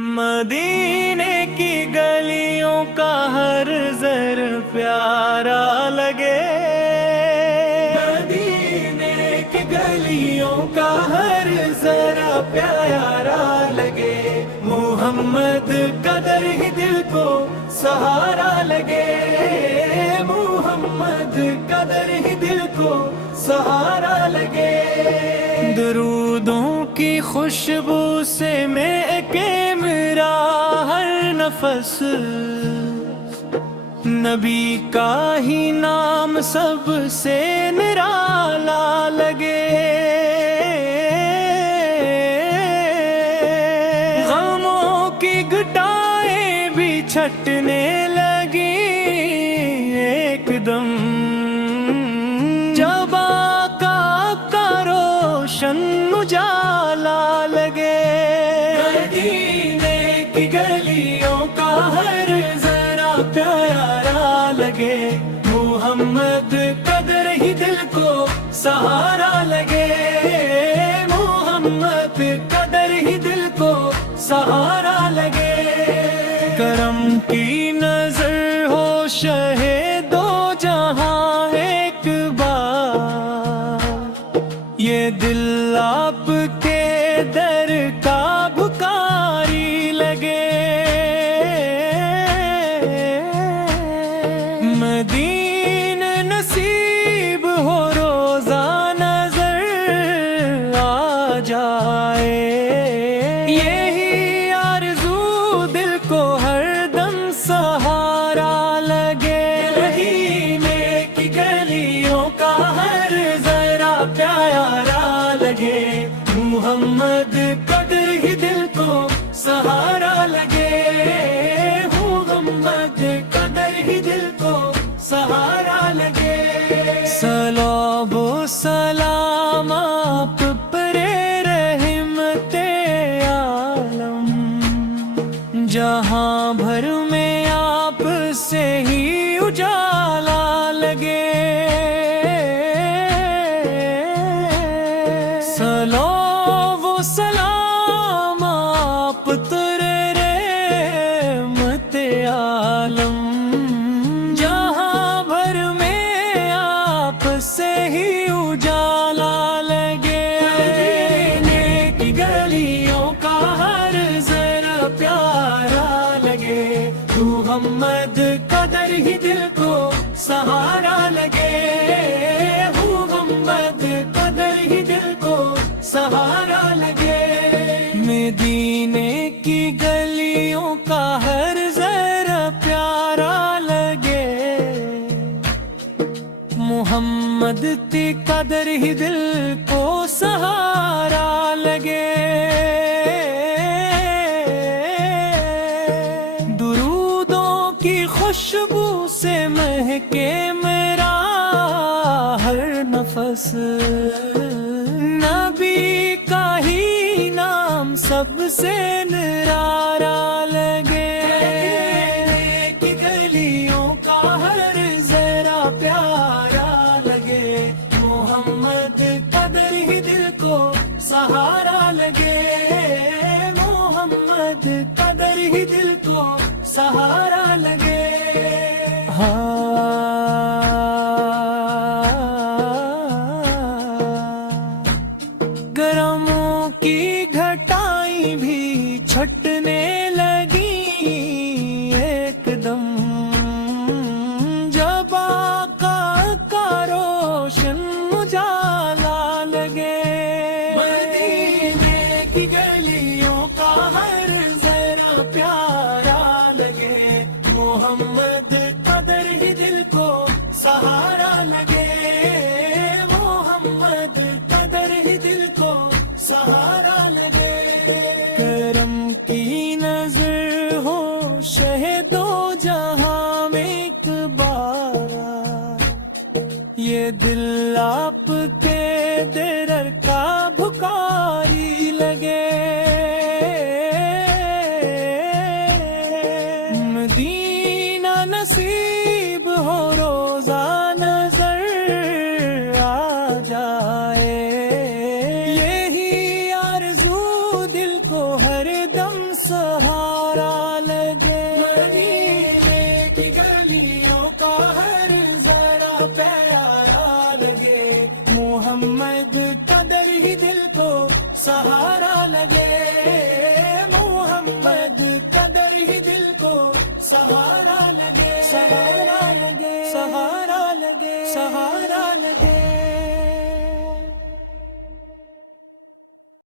مدینے کی گلیوں کا ہر زر پیارا لگے، مدینے کی گلیوں کا ہر ذرا پیارا لگے، محمد کا در ہی دل کو سہارا لگے، محمد کا در ہی دل کو سہارا لگے۔ درودوں کی خوشبو سے مہکے میرا ہر نفس، نبی کا ہی نام سب سے نرالا لگے، غموں کی گھٹائیں بھی چھٹنے لگی ایک دم، جب آقا کا روشن اجالا لگے، مدینے کی گلیوں کا ہر ذرا پیارا لگے، محمد قدر ہی دل کو سہارا لگے، محمد قدر ہی دل کو سہارا لگے۔ کرم کی نظر ہو شہ دو جہاں ایک بار، یہ دل آپ کے در کا بھکاری لگے، مدینہ نصیب ہو روزہ نظر آ جائے، یہی آرزو دل کو ہر دم سہارا لگے، مدینے کی گلیوں کا ہر ذرا پیارا لگے، محمد قدر ہی دل کو سہارا لگے، محمد قدر ہی دل کو سہارا لگے۔ سلام و سلام آپ پر رحمت عالم، جہاں بھر میں آپ سے ہی اجالا لگے، سلام و سلام آپ پر رحمت عالم، جہاں بھر میں آپ سے ہی اجالا لگے، مدینے کی گلیوں کا ہر ذرا پیارا لگے، محمد قدر ہی دل کو سہارا لگے، محمد قدر ہی دل کو سہارا لگے، مدینے کی گلیوں کا ہر ذرا پیارا لگے، محمد کی قدر ہی دل کو سہارا لگے، درودوں کی خوشبو سے مہکے میرا ہر نفس، نبی کا ہی نام سب سے نرالا لگے، کی گلیوں کا ہر ذرا پیارا لگے، محمد قدر ہی دل کو سہارا لگے، محمد قدر ہی دل کو سہارا لگے۔ گرموں کی گھٹائیں بھی چھٹنے لگی ایک دم، جب آقا کا روشن اجالا لگے، مدینے کی گلیوں کا ہر ذرا پیارا لگے، محمد قدر ہی دل کو سہارا لگے، محمد قدر ہی دل کو سہارا لگے۔ کرم کی نظر ہو شہ دو جہاں میں ایک بار، یہ دل آپ کے در کا بھکاری لگے، مدینہ نصیب ہو روزہ نظر آ جائے، یہی آرزو دل کو ہر دم سہارا پیارا لگے، محمد قدر ہی دل کو سہارا لگے، محمد قدر ہی دل کو سہارا لگے، سہارا لگے، سہارا لگے، سہارا لگے۔